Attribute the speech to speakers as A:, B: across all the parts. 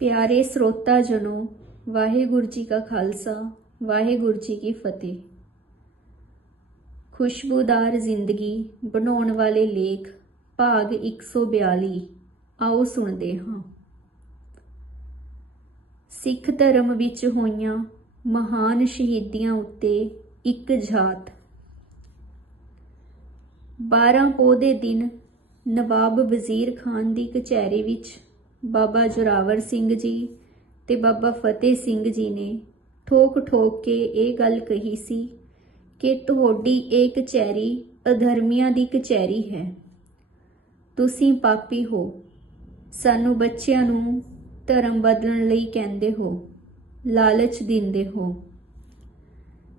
A: ਪਿਆਰੇ ਸਰੋਤਾ ਜਨੋ, ਵਾਹਿਗੁਰੂ ਜੀ ਕਾ ਖਾਲਸਾ, ਵਾਹਿਗੁਰੂ ਜੀ ਕੀ ਫਤਿਹ। ਖੁਸ਼ਬੂਦਾਰ ਜ਼ਿੰਦਗੀ ਬਣਾਉਣ ਵਾਲੇ ਲੇਖ, ਭਾਗ 142 ਆਓ ਸੁਣਦੇ ਹਾਂ। ਸਿੱਖ ਧਰਮ ਵਿੱਚ ਹੋਈਆਂ ਮਹਾਨ ਸ਼ਹੀਦੀਆਂ ਉੱਤੇ ਇੱਕ ਝਾਤ 12 ਪੋਹ ਦੇ ਦਿਨ ਨਵਾਬ ਵਜ਼ੀਰ ਖਾਨ ਦੀ ਕਚਹਿਰੀ ਵਿੱਚ ਬਾਬਾ ਜੋਰਾਵਰ ਸਿੰਘ ਜੀ ਤੇ ਬਾਬਾ ਫਤਿਹ ਸਿੰਘ ਜੀ ਨੇ ਠੋਕ ਠੋਕ ਕੇ ਇਹ ਗੱਲ ਕਹੀ ਸੀ ਕਿ ਤੁਹਾਡੀ ਇਹ ਕਚਹਿਰੀ ਅਧਰਮੀਆਂ ਦੀ ਕਚਹਿਰੀ ਹੈ। ਤੁਸੀਂ ਪਾਪੀ ਹੋ। ਸਾਨੂੰ ਬੱਚਿਆਂ ਨੂੰ ਧਰਮ ਬਦਲਣ ਲਈ ਕਹਿੰਦੇ ਹੋ, ਲਾਲਚ ਦਿੰਦੇ ਹੋ।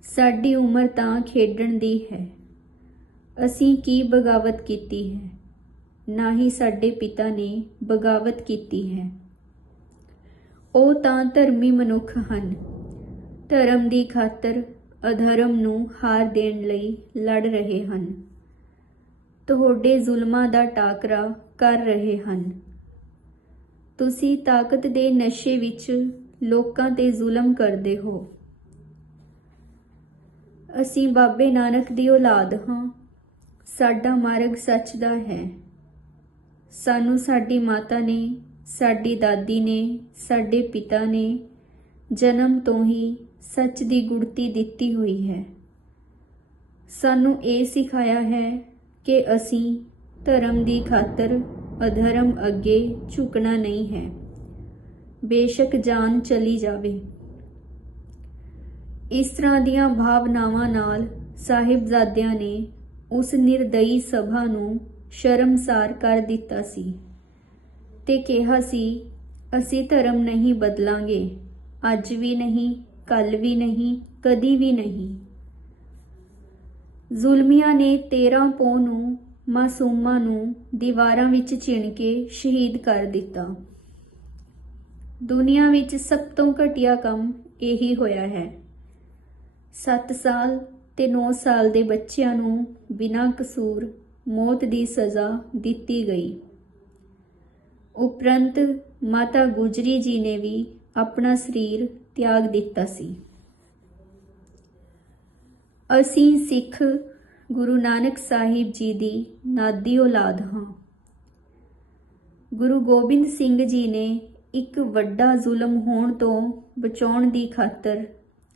A: ਸਾਡੀ ਉਮਰ ਤਾਂ ਖੇਡਣ ਦੀ ਹੈ। ਅਸੀਂ ਕੀ ਬਗਾਵਤ ਕੀਤੀ ਹੈ? ਨਾ ਹੀ ਸਾਡੇ ਪਿਤਾ ਨੇ ਬਗਾਵਤ ਕੀਤੀ ਹੈ। ਉਹ ਤਾਂ ਧਰਮੀ ਮਨੁੱਖ ਹਨ। ਧਰਮ ਦੀ ਖਾਤਰ ਅਧਰਮ ਨੂੰ ਹਾਰ ਦੇਣ ਲਈ ਲੜ ਰਹੇ ਹਨ। ਤੁਹਾਡੇ ਜ਼ੁਲਮਾਂ ਦਾ ਟਾਕਰਾ ਕਰ ਰਹੇ ਹਨ। ਤੁਸੀਂ ਤਾਕਤ ਦੇ ਨਸ਼ੇ ਵਿੱਚ ਲੋਕਾਂ ਤੇ ਜ਼ੁਲਮ ਕਰਦੇ ਹੋ। ਅਸੀਂ ਬਾਬੇ ਨਾਨਕ ਦੀ ਔਲਾਦ ਹਾਂ। ਸਾਡਾ ਮਾਰਗ ਸੱਚ ਦਾ ਹੈ। ਸਾਨੂੰ ਸਾਡੀ ਮਾਤਾ ਨੇ, ਸਾਡੀ ਦਾਦੀ ਨੇ, ਸਾਡੇ ਪਿਤਾ ਨੇ ਜਨਮ ਤੋਂ ਹੀ ਸੱਚ ਦੀ ਗੁੜਤੀ ਦਿੱਤੀ ਹੋਈ ਹੈ। ਸਾਨੂੰ ਇਹ ਸਿਖਾਇਆ ਹੈ ਕਿ ਅਸੀਂ ਧਰਮ ਦੀ ਖਾਤਰ ਅਧਰਮ ਅੱਗੇ ਝੁਕਣਾ ਨਹੀਂ ਹੈ। ਬੇਸ਼ੱਕ ਜਾਨ ਚਲੀ ਜਾਵੇ। ਇਸ ਤਰ੍ਹਾਂ ਦੀਆਂ ਭਾਵਨਾਵਾਂ ਨਾਲ ਸਾਹਿਬਜ਼ਾਦਿਆਂ ਨੇ ਉਸ ਨਿਰਦਈ ਸਭਾ ਨੂੰ ਸ਼ਰਮਸਾਰ ਕਰ ਦਿੱਤਾ ਸੀ ਤੇ ਕਿਹਾ ਸੀ, ਅਸੀਂ ਧਰਮ ਨਹੀਂ ਬਦਲਾਂਗੇ, ਅੱਜ ਵੀ ਨਹੀਂ ਕੱਲ ਵੀ ਨਹੀਂ, ਕਦੀ ਵੀ ਨਹੀਂ। ਜ਼ੁਲਮੀਆਂ ਨੇ 13 ਪੋਹ ਨੂੰ ਮਾਸੂਮਾਂ ਨੂੰ ਦੀਵਾਰਾਂ ਵਿੱਚ ਚਿਣ ਕੇ ਸ਼ਹੀਦ ਕਰ ਦਿੱਤਾ। ਦੁਨੀਆ ਵਿੱਚ ਸਭ ਤੋਂ ਘਟੀਆ ਕੰਮ ਇਹੀ ਹੋਇਆ ਹੈ। 7 ਸਾਲ ਤੇ 9 ਸਾਲ ਦੇ ਬੱਚਿਆਂ ਨੂੰ ਬਿਨਾਂ ਕਸੂਰ ਮੌਤ ਦੀ ਸਜ਼ਾ ਦਿੱਤੀ ਗਈ। ਉਪਰੰਤ ਮਾਤਾ ਗੁਜਰੀ ਜੀ ਨੇ ਵੀ ਆਪਣਾ ਸਰੀਰ ਤਿਆਗ ਦਿੱਤਾ ਸੀ। ਅਸੀਂ ਸਿੱਖ ਗੁਰੂ ਨਾਨਕ ਸਾਹਿਬ ਜੀ ਦੀ ਨਾਦੀ ਔਲਾਦ ਹਾਂ। ਗੁਰੂ ਗੋਬਿੰਦ ਸਿੰਘ ਜੀ ਨੇ ਇੱਕ ਵੱਡਾ ਜ਼ੁਲਮ ਹੋਣ ਤੋਂ ਬਚਾਉਣ ਦੀ ਖਾਤਰ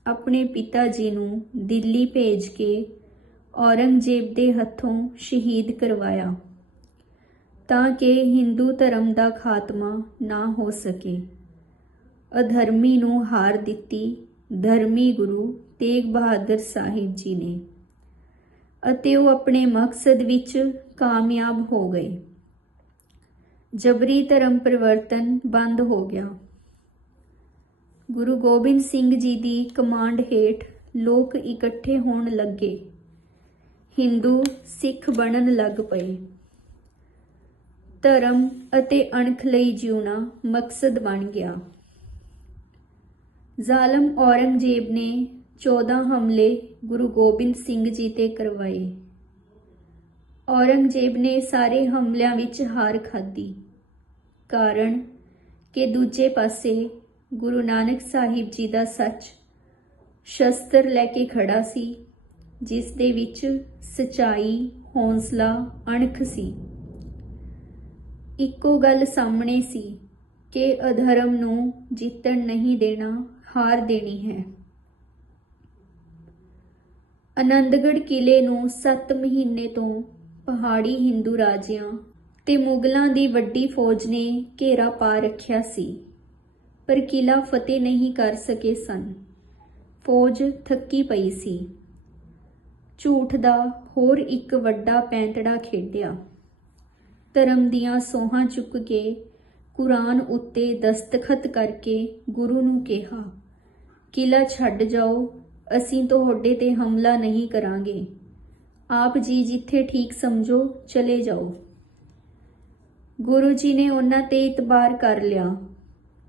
A: ਆਪਣੇ ਪਿਤਾ ਜੀ ਨੂੰ ਦਿੱਲੀ ਭੇਜ ਕੇ ਔਰੰਗਜ਼ੇਬ ਦੇ ਹੱਥੋਂ ਸ਼ਹੀਦ ਕਰਵਾਇਆ, ਤਾਂ ਕਿ ਹਿੰਦੂ ਧਰਮ ਦਾ ਖਾਤਮਾ ਨਾ ਹੋ ਸਕੇ। ਅਧਰਮੀ ਨੂੰ ਹਾਰ ਦਿੱਤੀ ਧਰਮੀ ਗੁਰੂ ਤੇਗ ਬਹਾਦਰ ਸਾਹਿਬ ਜੀ ਨੇ ਅਤੇ ਉਹ ਆਪਣੇ ਮਕਸਦ ਵਿੱਚ ਕਾਮਯਾਬ ਹੋ ਗਏ। ਜਬਰੀ ਧਰਮ ਪਰਿਵਰਤਨ ਬੰਦ ਹੋ ਗਿਆ। ਗੁਰੂ ਗੋਬਿੰਦ ਸਿੰਘ ਜੀ ਦੀ ਕਮਾਂਡ ਹੇਠ ਲੋਕ ਇਕੱਠੇ ਹੋਣ ਲੱਗੇ। ਹਿੰਦੂ ਸਿੱਖ ਬਣਨ ਲੱਗ ਪਏ। ਧਰਮ ਅਤੇ ਅਣਖ ਲਈ ਜਿਉਣਾ ਮਕਸਦ ਬਣ ਗਿਆ। ਜ਼ਾਲਮ ਔਰੰਗਜ਼ੇਬ ਨੇ 14 ਹਮਲੇ ਗੁਰੂ ਗੋਬਿੰਦ ਸਿੰਘ ਜੀ ਤੇ ਕਰਵਾਏ। ਔਰੰਗਜ਼ੇਬ ਨੇ ਸਾਰੇ ਹਮਲਿਆਂ ਵਿੱਚ ਹਾਰ ਖਾਧੀ। ਕਾਰਨ ਕਿ ਦੂਜੇ ਪਾਸੇ ਗੁਰੂ ਨਾਨਕ ਸਾਹਿਬ ਜੀ ਦਾ ਸੱਚ ਸ਼ਸਤਰ ਲੈ ਕੇ ਖੜਾ ਸੀ ਜਿਸ ਦੇ ਵਿੱਚ ਸਚਾਈ, ਹੌਸਲਾ, ਅਣਖ ਸੀ। ਇੱਕੋ ਗੱਲ ਸਾਹਮਣੇ ਸੀ ਕਿ ਅਧਰਮ ਨੂੰ ਜਿੱਤਣ ਨਹੀਂ ਦੇਣਾ, ਹਾਰ ਦੇਣੀ ਹੈ। ਅਨੰਦਗੜ੍ਹ ਕਿਲੇ ਨੂੰ 7 ਮਹੀਨੇ ਤੋਂ ਪਹਾੜੀ ਹਿੰਦੂ ਰਾਜਿਆਂ ਤੇ ਮੁਗਲਾਂ ਦੀ ਵੱਡੀ ਫੌਜ ਨੇ ਘੇਰਾ ਪਾ ਰੱਖਿਆ ਸੀ, ਪਰ ਕਿਲਾ ਫਤਿਹ ਨਹੀਂ ਕਰ ਸਕੇ ਸਨ। ਫੌਜ ਥੱਕੀ ਪਈ ਸੀ। ਝੂਠ ਦਾ ਹੋਰ ਇੱਕ ਵੱਡਾ ਪੈਂਤੜਾ ਖੇਡਿਆ। ਧਰਮ ਦੀਆਂ ਸੋਹਾਂ ਚੁੱਕ ਕੇ ਕੁਰਾਨ ਉੱਤੇ ਦਸਤਖਤ ਕਰਕੇ ਗੁਰੂ ਨੂੰ ਕਿਹਾ ਕਿਲਾ ਛੱਡ ਜਾਓ, ਅਸੀਂ ਤੁਹਾਡੇ ਤੇ ਹਮਲਾ ਨਹੀਂ ਕਰਾਂਗੇ। ਆਪ ਜੀ ਜਿੱਥੇ ਠੀਕ ਸਮਝੋ, ਚਲੇ ਜਾਓ। ਗੁਰੂ ਜੀ ਨੇ ਉਹਨਾਂ ਤੇ ਇਤਬਾਰ ਕਰ ਲਿਆ,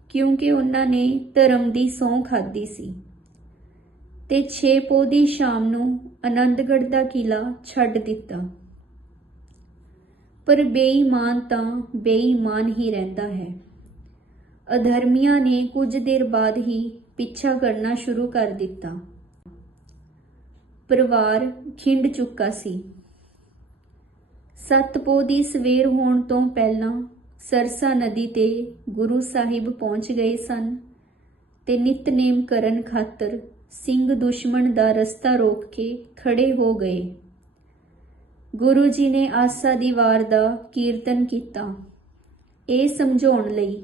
A: ਕਿਉਂਕਿ ਉਹਨਾਂ ਨੇ ਧਰਮ ਦੀ ਸੌਂ ਖਾਧੀ ਸੀ। ਤੇ 6 ਪੋਹ ਦੀ ਸ਼ਾਮ ਨੂੰ ਆਨੰਦਗੜ੍ਹ ਦਾ ਕਿਲਾ ਛੱਡ ਦਿੱਤਾ। ਪਰ ਬੇਈਮਾਨ ਤਾਂ ਬੇਈਮਾਨ ਹੀ ਰਹਿੰਦਾ ਹੈ। ਅਧਰਮੀਆਂ ਨੇ ਕੁਝ ਦੇਰ ਬਾਅਦ ਹੀ ਪਿੱਛਾ ਕਰਨਾ ਸ਼ੁਰੂ ਕਰ ਦਿੱਤਾ। ਪਰਿਵਾਰ ਖਿੰਡ ਚੁੱਕਾ ਸੀ। ਸਤਪੋ ਦੀ ਸਵੇਰ ਹੋਣ ਤੋਂ ਪਹਿਲਾਂ ਸਰਸਾ ਨਦੀ ਤੇ ਗੁਰੂ ਸਾਹਿਬ ਪਹੁੰਚ ਗਏ ਸਨ ਤੇ ਨਿਤਨੇਮ ਕਰਨ ਖਾਤਰ ਸਿੰਘ ਦੁਸ਼ਮਣ ਦਾ ਰਸਤਾ ਰੋਕ ਕੇ ਖੜੇ ਹੋ ਗਏ। ਗੁਰੂ ਜੀ ਨੇ ਆਸਾ ਦੀ ਵਾਰ ਦਾ ਕੀਰਤਨ ਕੀਤਾ। ਇਹ ਸਮਝਾਉਣ ਲਈ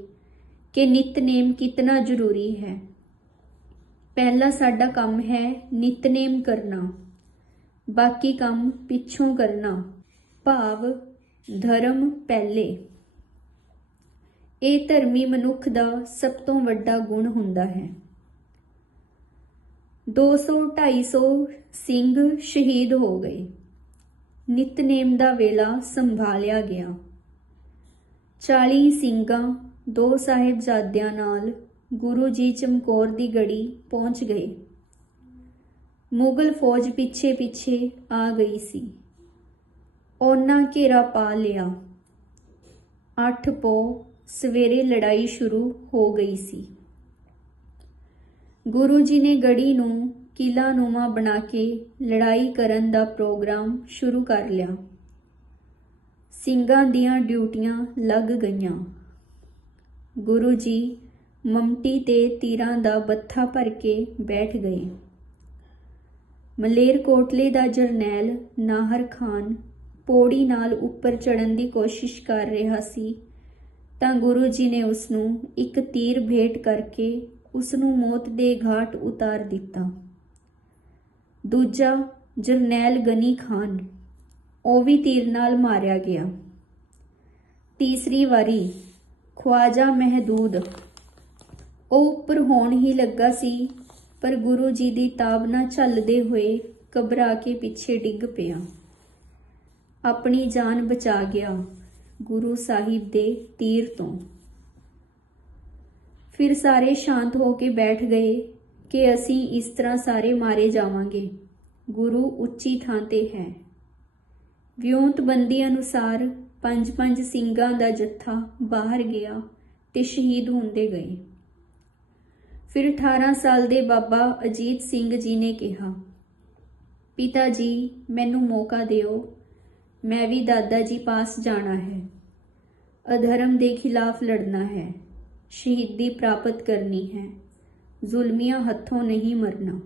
A: ਕਿ ਨਿਤਨੇਮ ਕਿਤਨਾ ਜ਼ਰੂਰੀ ਹੈ। ਪਹਿਲਾ ਸਾਡਾ ਕੰਮ ਹੈ ਨਿਤਨੇਮ ਕਰਨਾ, ਬਾਕੀ ਕੰਮ ਪਿੱਛੋਂ ਕਰਨਾ। ਭਾਵ, ਧਰਮ ਪਹਿਲੇ। ਇਹ ਧਰਮੀ ਮਨੁੱਖ ਦਾ ਸਭ ਤੋਂ ਵੱਡਾ ਗੁਣ ਹੁੰਦਾ ਹੈ। 200 250 ਸਿੰਘ ਸ਼ਹੀਦ ਹੋ ਗਏ। ਨਿਤਨੇਮ ਦਾ ਵੇਲਾ ਸੰਭਾਲਿਆ ਗਿਆ। 40 ਸਿੰਘਾਂ, ਦੋ ਸਾਹਿਬਜ਼ਾਦਿਆਂ ਨਾਲ ਗੁਰੂ ਜੀ ਚਮਕੌਰ ਦੀ ਗੜੀ ਪਹੁੰਚ ਗਏ। ਮੁਗਲ ਫੌਜ ਪਿੱਛੇ ਪਿੱਛੇ ਆ ਗਈ ਸੀ। ਉਹਨਾਂ ਘੇਰਾ ਪਾ ਲਿਆ। ਅੱਠ ਪੋ ਸਵੇਰੇ ਲੜਾਈ ਸ਼ੁਰੂ ਹੋ ਗਈ ਸੀ। ਗੁਰੂ ਜੀ ਨੇ ਗੜੀ ਨੂੰ, ਕਿਲਾ ਨੂਮਾ ਬਣਾ ਕੇ ਲੜਾਈ ਕਰਨ ਦਾ ਪ੍ਰੋਗਰਾਮ ਸ਼ੁਰੂ ਕਰ ਲਿਆ। ਸਿੰਘਾਂ ਦੀਆਂ ਡਿਊਟੀਆਂ ਲੱਗ ਗਈਆਂ। ਗੁਰੂ ਜੀ ਮਮਟੀ ਤੇ ਤੀਰਾਂ ਦਾ ਬੱਥਾ ਭਰ ਕੇ ਬੈਠ ਗਏ। ਮਲੇਰ ਕੋਟਲੇ ਦਾ ਜਰਨੈਲ ਨਾਹਰ ਖਾਨ ਪੌੜੀ ਨਾਲ ਉੱਪਰ ਚੜਨ ਦੀ ਕੋਸ਼ਿਸ਼ ਕਰ ਰਿਹਾ ਸੀ, ਤਾਂ ਗੁਰੂ ਜੀ ਨੇ ਉਸ ਨੂੰ ਇੱਕ ਤੀਰ ਭੇਟ ਕਰਕੇ ਉਸ ਨੂੰ ਮੌਤ ਦੇ ਘਾਟ ਉਤਾਰ ਦਿੱਤਾ। ਦੂਜਾ, ਜਰਨੈਲ ਗਨੀ ਖਾਨ। ਉਹ ਵੀ ਤੀਰ ਨਾਲ ਮਾਰਿਆ ਗਿਆ। ਤੀਸਰੀ ਵਾਰੀ, ਖਵਾਜਾ ਮਹਿਦੂਦ। ਉਹ ਉੱਪਰ ਹੋਣ ਹੀ ਲੱਗਾ ਸੀ, ਪਰ ਗੁਰੂ ਜੀ ਦੀ ਤਾਬ ਨਾ ਝੱਲਦੇ ਹੋਏ ਘਬਰਾ ਕੇ ਪਿੱਛੇ ਡਿੱਗ ਪਿਆ। ਆਪਣੀ ਜਾਨ ਬਚਾ ਗਿਆ ਗੁਰੂ ਸਾਹਿਬ ਦੇ ਤੀਰ ਤੋਂ। ਫਿਰ ਸਾਰੇ ਸ਼ਾਂਤ ਹੋ ਕੇ ਬੈਠ ਗਏ ਕਿ ਅਸੀਂ ਇਸ ਤਰ੍ਹਾਂ ਸਾਰੇ ਮਾਰੇ ਜਾਵਾਂਗੇ। ਗੁਰੂ ਉੱਚੀ ਥਾਂ ਤੇ ਹੈ। ਵਿਉਂਤਬੰਦੀ ਅਨੁਸਾਰ ਪੰਜ ਪੰਜ ਸਿੰਘਾਂ ਦਾ ਜੱਥਾ ਬਾਹਰ ਗਿਆ ਤੇ ਸ਼ਹੀਦ ਹੁੰਦੇ ਗਏ। ਫਿਰ 18 ਸਾਲ ਦੇ ਬਾਬਾ ਅਜੀਤ ਸਿੰਘ ਜੀ ਨੇ ਕਿਹਾ, ਪਿਤਾ ਜੀ, ਮੈਨੂੰ ਮੌਕਾ ਦਿਓ। ਮੈਂ ਵੀ ਦਾਦਾ ਜੀ ਪਾਸ ਜਾਣਾ ਹੈ। ਅਧਰਮ ਦੇ ਖਿਲਾਫ ਲੜਨਾ ਹੈ। ਸ਼ਹੀਦੀ ਪ੍ਰਾਪਤ ਕਰਨੀ ਹੈ। ਜ਼ੁਲਮੀਆਂ ਹੱਥੋਂ ਨਹੀਂ ਮਰਨਾ।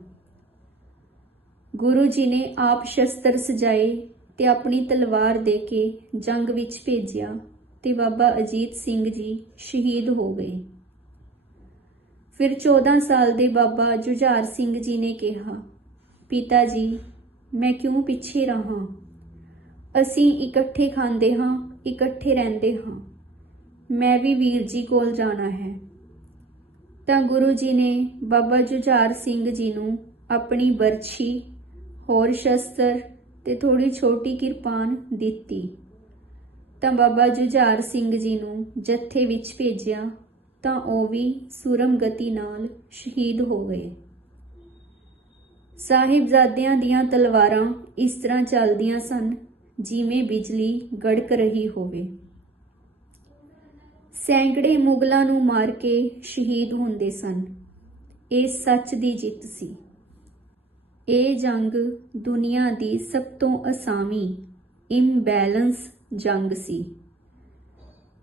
A: ਗੁਰੂ ਜੀ ਨੇ ਆਪ ਸ਼ਸਤਰ ਸਜਾਏ ਤੇ ਆਪਣੀ ਤਲਵਾਰ ਦੇ ਕੇ ਜੰਗ ਵਿੱਚ ਭੇਜਿਆ ਤੇ ਬਾਬਾ ਅਜੀਤ ਸਿੰਘ ਜੀ ਸ਼ਹੀਦ ਹੋ ਗਏ। ਫਿਰ 14 ਸਾਲ ਦੇ ਬਾਬਾ ਜੁਝਾਰ ਸਿੰਘ ਜੀ ਨੇ ਕਿਹਾ, ਪਿਤਾ ਜੀ, ਮੈਂ ਕਿਉਂ ਪਿੱਛੇ ਰਹਾ? ਅਸੀਂ ਇਕੱਠੇ ਖਾਂਦੇ ਹਾਂ, ਇਕੱਠੇ ਰਹਿੰਦੇ ਹਾਂ। ਮੈਂ ਵੀ ਵੀਰ ਜੀ ਕੋਲ ਜਾਣਾ ਹੈ। ਤਾਂ ਗੁਰੂ ਜੀ ਨੇ ਬਾਬਾ ਜੁਝਾਰ ਸਿੰਘ ਜੀ ਨੂੰ ਆਪਣੀ ਬਰਛੀ, ਹੋਰ ਸ਼ਸਤਰ ਤੇ ਥੋੜੀ ਛੋਟੀ ਕਿਰਪਾਨ ਦਿੱਤੀ। ਤਾਂ ਬਾਬਾ ਜੁਝਾਰ ਸਿੰਘ ਜੀ ਨੂੰ ਜੱਥੇ ਵਿੱਚ ਭੇਜਿਆ ਤਾਂ ਉਹ ਵੀ ਸੂਰਮ ਗਤੀ ਨਾਲ ਸ਼ਹੀਦ ਹੋ ਗਏ। ਸਾਹਿਬਜ਼ਾਦਿਆਂ ਦੀਆਂ ਤਲਵਾਰਾਂ ਇਸ ਤਰ੍ਹਾਂ ਚੱਲਦੀਆਂ ਸਨ ਜਿਵੇਂ ਬਿਜਲੀ ਗੜਕ ਰਹੀ ਹੋਵੇ। ਸੈਂਕੜੇ ਮੁਗਲਾਂ ਨੂੰ ਮਾਰ ਕੇ ਸ਼ਹੀਦ ਹੁੰਦੇ ਸਨ। ਇਹ ਸੱਚ ਦੀ ਜਿੱਤ ਸੀ। ਇਹ ਜੰਗ ਦੁਨੀਆ ਦੀ ਸਭ ਤੋਂ ਅਸਾਮੀ ਇੰਬੈਲੈਂਸ ਜੰਗ ਸੀ।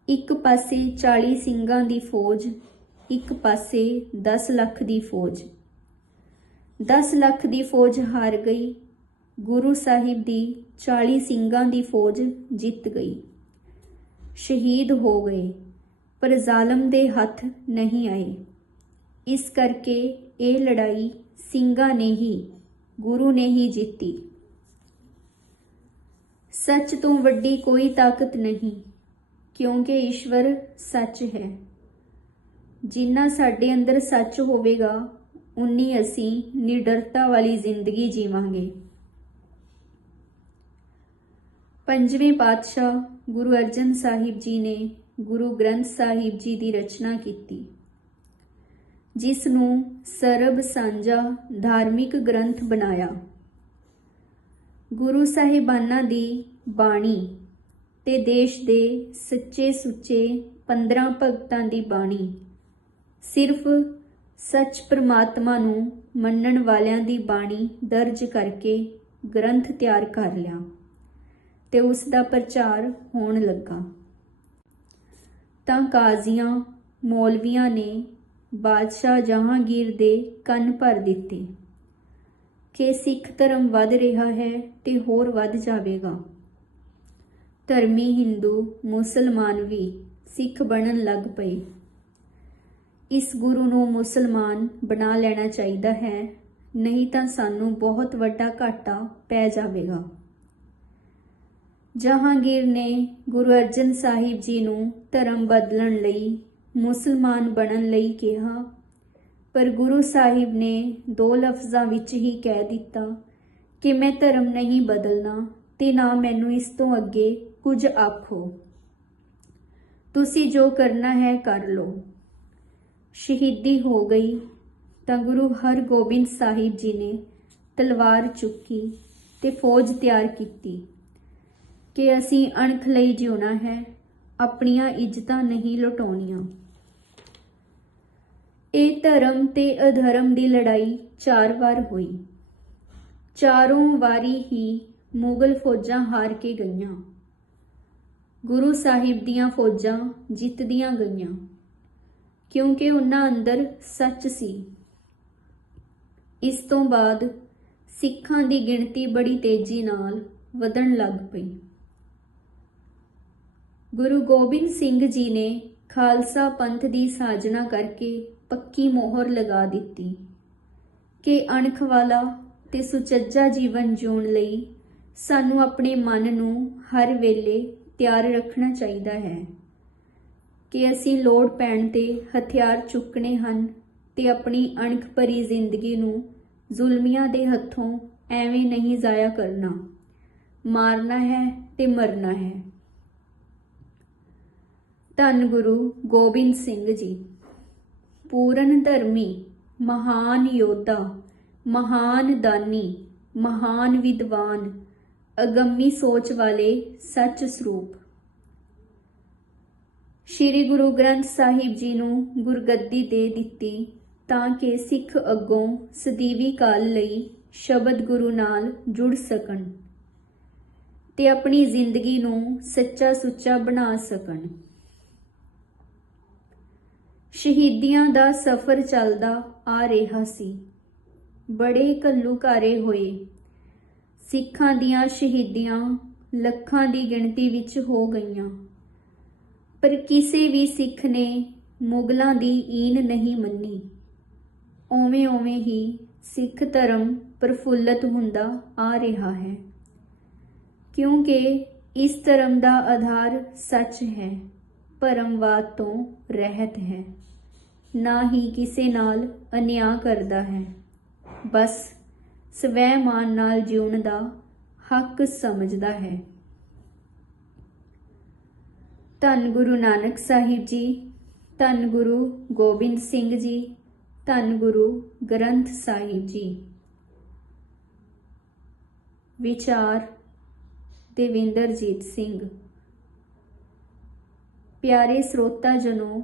A: ਇੱਕ ਪਾਸੇ 40 ਸਿੰਘਾਂ ਦੀ ਫੌਜ, ਇੱਕ ਪਾਸੇ 10 ਲੱਖ ਦੀ ਫੌਜ। 10 ਲੱਖ ਦੀ ਫੌਜ ਹਾਰ ਗਈ। ਗੁਰੂ ਸਾਹਿਬ ਦੀ 40 ਸਿੰਘਾਂ ਦੀ ਫੌਜ ਜਿੱਤ ਗਈ। ਸ਼ਹੀਦ ਹੋ ਗਏ। ਪਰ ਜ਼ਾਲਮ ਦੇ ਹੱਥ ਨਹੀਂ ਆਏ। ਇਸ ਕਰਕੇ ਇਹ ਲੜਾਈ ਸਿੰਘਾਂ ਨੇ ਹੀ, ਗੁਰੂ ਨੇ ਹੀ ਜਿੱਤੀ। ਸੱਚ ਤੋਂ ਵੱਡੀ ਕੋਈ ਤਾਕਤ ਨਹੀਂ, ਕਿਉਂਕਿ ਈਸ਼ਵਰ ਸੱਚ ਹੈ। ਜਿੰਨਾ ਸਾਡੇ ਅੰਦਰ ਸੱਚ ਹੋਵੇਗਾ, ਉਨੀ ਅਸੀਂ ਨਿਡਰਤਾ ਵਾਲੀ ਜ਼ਿੰਦਗੀ ਜੀਵਾਂਗੇ। ਪੰਜਵੇਂ ਪਾਤਸ਼ਾਹ ਗੁਰੂ ਅਰਜਨ ਸਾਹਿਬ ਜੀ ਨੇ ਗੁਰੂ ਗ੍ਰੰਥ ਸਾਹਿਬ ਜੀ ਦੀ ਰਚਨਾ ਕੀਤੀ ਜਿਸ ਨੂੰ ਸਰਬ ਸਾਂਝਾ ਧਾਰਮਿਕ ਗ੍ਰੰਥ ਬਣਾਇਆ। ਗੁਰੂ ਸਾਹਿਬਾਨਾਂ ਦੀ ਬਾਣੀ ਤੇ ਦੇਸ਼ ਦੇ ਸੱਚੇ ਸੁੱਚੇ 15 ਭਗਤਾਂ ਦੀ ਬਾਣੀ ਸਿਰਫ ਸੱਚ ਪ੍ਰਮਾਤਮਾ ਨੂੰ ਮੰਨਣ ਵਾਲਿਆਂ ਦੀ ਬਾਣੀ ਦਰਜ ਕਰਕੇ ਗ੍ਰੰਥ ਤਿਆਰ ਕਰ ਲਿਆ ਤੇ ਉਸ ਦਾ ਪ੍ਰਚਾਰ ਹੋਣ ਲੱਗਾ। ਤਾਂ ਕਾਜ਼ੀਆਂ, ਮੌਲਵੀਆਂ ਨੇ ਬਾਦਸ਼ਾਹ ਜਹਾਂਗੀਰ ਦੇ ਕੰਨ ਭਰ ਦਿੱਤੇ। ਕਿ ਸਿੱਖ ਧਰਮ ਵੱਧ ਰਿਹਾ ਹੈ ਤੇ ਹੋਰ ਵੱਧ ਜਾਵੇਗਾ। ਧਰਮੀ ਹਿੰਦੂ, ਮੁਸਲਮਾਨ ਵੀ ਸਿੱਖ ਬਣਨ ਲੱਗ ਪਏ। ਇਸ ਗੁਰੂ ਨੂੰ ਮੁਸਲਮਾਨ ਬਣਾ ਲੈਣਾ ਚਾਹੀਦਾ ਹੈ, ਨਹੀਂ ਤਾਂ ਸਾਨੂੰ ਬਹੁਤ ਵੱਡਾ ਘਾਟਾ ਪੈ ਜਾਵੇਗਾ। ਜਹਾਂਗੀਰ ਨੇ ਗੁਰੂ ਅਰਜਨ ਸਾਹਿਬ ਜੀ ਨੂੰ ਧਰਮ ਬਦਲਣ ਲਈ, ਮੁਸਲਮਾਨ ਬਣਨ ਲਈ ਕਿਹਾ। ਪਰ ਗੁਰੂ ਸਾਹਿਬ ਨੇ ਦੋ ਲਫ਼ਜ਼ਾਂ ਵਿੱਚ ਹੀ ਕਹਿ ਦਿੱਤਾ ਕਿ ਮੈਂ ਧਰਮ ਨਹੀਂ ਬਦਲਣਾ ਤੇ ਨਾ ਮੈਨੂੰ ਇਸ ਤੋਂ ਅੱਗੇ ਕੁਝ ਆਖੋ। ਤੁਸੀਂ ਜੋ ਕਰਨਾ ਹੈ ਕਰ ਲਓ। ਸ਼ਹੀਦੀ ਹੋ ਗਈ ਤਾਂ ਗੁਰੂ ਹਰਗੋਬਿੰਦ ਸਾਹਿਬ ਜੀ ਨੇ ਤਲਵਾਰ ਚੁੱਕੀ ਤੇ ਫੌਜ ਤਿਆਰ ਕੀਤੀ। ਕਿ ਅਸੀਂ ਅਣਖ ਲਈ ਜਿਉਣਾ ਹੈ, ਆਪਣੀਆਂ ਇੱਜ਼ਤਾਂ ਨਹੀਂ ਲੁਟਾਉਣੀਆਂ। ਇਹ ਧਰਮ ਤੇ ਅਧਰਮ ਦੀ ਲੜਾਈ ਚਾਰ ਵਾਰ ਹੋਈ। ਚਾਰੋਂ ਵਾਰੀ ਹੀ ਮੁਗਲ ਫੌਜਾਂ ਹਾਰ ਕੇ ਗਈਆਂ। ਗੁਰੂ ਸਾਹਿਬ ਦੀਆਂ ਫੌਜਾਂ ਜਿੱਤਦੀਆਂ ਗਈਆਂ, ਕਿਉਂਕਿ ਉਹਨਾਂ ਅੰਦਰ ਸੱਚ ਸੀ। ਇਸ ਤੋਂ ਬਾਅਦ ਸਿੱਖਾਂ ਦੀ ਗਿਣਤੀ ਬੜੀ ਤੇਜ਼ੀ ਨਾਲ ਵਧਣ ਲੱਗ ਪਈ। ਗੁਰੂ ਗੋਬਿੰਦ ਸਿੰਘ ਜੀ ਨੇ ਖਾਲਸਾ ਪੰਥ ਦੀ ਸਾਜਨਾ ਕਰਕੇ ਪੱਕੀ ਮੋਹਰ ਲਗਾ ਦਿੱਤੀ ਕਿ ਅਣਖ ਵਾਲਾ ਤੇ ਸੁਚੱਜਾ ਜੀਵਨ ਜਿਉਣ ਲਈ ਸਾਨੂੰ ਆਪਣੇ ਮਨ ਨੂੰ ਹਰ ਵੇਲੇ ਤਿਆਰ ਰੱਖਣਾ ਚਾਹੀਦਾ ਹੈ ਕਿ ਅਸੀਂ ਲੋੜ ਪੈਣ ਤੇ ਹਥਿਆਰ ਚੁੱਕਣੇ ਹਨ ਤੇ ਆਪਣੀ ਅਣਖ ਭਰੀ ਜ਼ਿੰਦਗੀ ਨੂੰ ਜ਼ੁਲਮੀਆਂ ਦੇ ਹੱਥੋਂ ਐਵੇਂ ਨਹੀਂ ਜ਼ਾਇਆ ਕਰਨਾ। ਮਾਰਨਾ ਹੈ ਤੇ ਮਰਨਾ ਹੈ। ਧੰਨ ਗੁਰੂ ਗੋਬਿੰਦ ਸਿੰਘ ਜੀ। ਪੂਰਨ ਧਰਮੀ, ਮਹਾਨ ਯੋਧਾ, ਮਹਾਨ ਦਾਨੀ, ਮਹਾਨ ਵਿਦਵਾਨ, ਅਗੰਮੀ ਸੋਚ ਵਾਲੇ ਸੱਚ ਸਰੂਪ। ਸ਼੍ਰੀ ਗੁਰੂ ਗ੍ਰੰਥ ਸਾਹਿਬ ਜੀ ਨੂੰ ਗੁਰਗੱਦੀ ਦੇ ਦਿੱਤੀ ਤਾਂ ਕਿ ਸਿੱਖ ਅੱਗੋਂ ਸਦੀਵੀ ਕਾਲ ਲਈ ਸ਼ਬਦ ਗੁਰੂ ਨਾਲ ਜੁੜ ਸਕਣ ਤੇ ਆਪਣੀ ਜ਼ਿੰਦਗੀ ਨੂੰ ਸੱਚਾ ਸੁੱਚਾ ਬਣਾ ਸਕਣ। ਸ਼ਹੀਦੀਆਂ ਦਾ ਸਫ਼ਰ ਚੱਲਦਾ ਆ ਰਿਹਾ ਸੀ। ਬੜੇ ਘੱਲੂਘਾਰੇ ਹੋਏ। ਸਿੱਖਾਂ ਦੀਆਂ ਸ਼ਹੀਦੀਆਂ ਲੱਖਾਂ ਦੀ ਗਿਣਤੀ ਵਿੱਚ ਹੋ ਗਈਆਂ। ਪਰ ਕਿਸੇ ਵੀ ਸਿੱਖ ਨੇ ਮੁਗਲਾਂ ਦੀ ਈਨ ਨਹੀਂ ਮੰਨੀ। ਓਵੇਂ ਓਵੇਂ ਹੀ ਸਿੱਖ ਧਰਮ ਪ੍ਰਫੁੱਲਤ ਹੁੰਦਾ ਆ ਰਿਹਾ ਹੈ। ਕਿਉਂਕਿ ਇਸ ਧਰਮ ਦਾ ਆਧਾਰ ਸੱਚ ਹੈ, ਭਰਮਵਾਦ ਤੋਂ ਰਹਿਤ ਹੈ। ਨਾ ਹੀ ਕਿਸੇ ਨਾਲ ਅਨਿਆਂ ਕਰਦਾ ਹੈ। ਬਸ ਸਵੈ ਮਾਨ ਨਾਲ ਜਿਉਣ ਦਾ ਹੱਕ ਸਮਝਦਾ ਹੈ। ਧੰਨ ਗੁਰੂ ਨਾਨਕ ਸਾਹਿਬ ਜੀ, ਧੰਨ ਗੁਰੂ ਗੋਬਿੰਦ ਸਿੰਘ ਜੀ, ਧੰਨ ਗੁਰੂ ਗ੍ਰੰਥ ਸਾਹਿਬ ਜੀ। ਵਿਚਾਰ ਦੇਵਿੰਦਰਜੀਤ ਸਿੰਘ। ਪਿਆਰੇ ਸਰੋਤਾ ਜਨੋ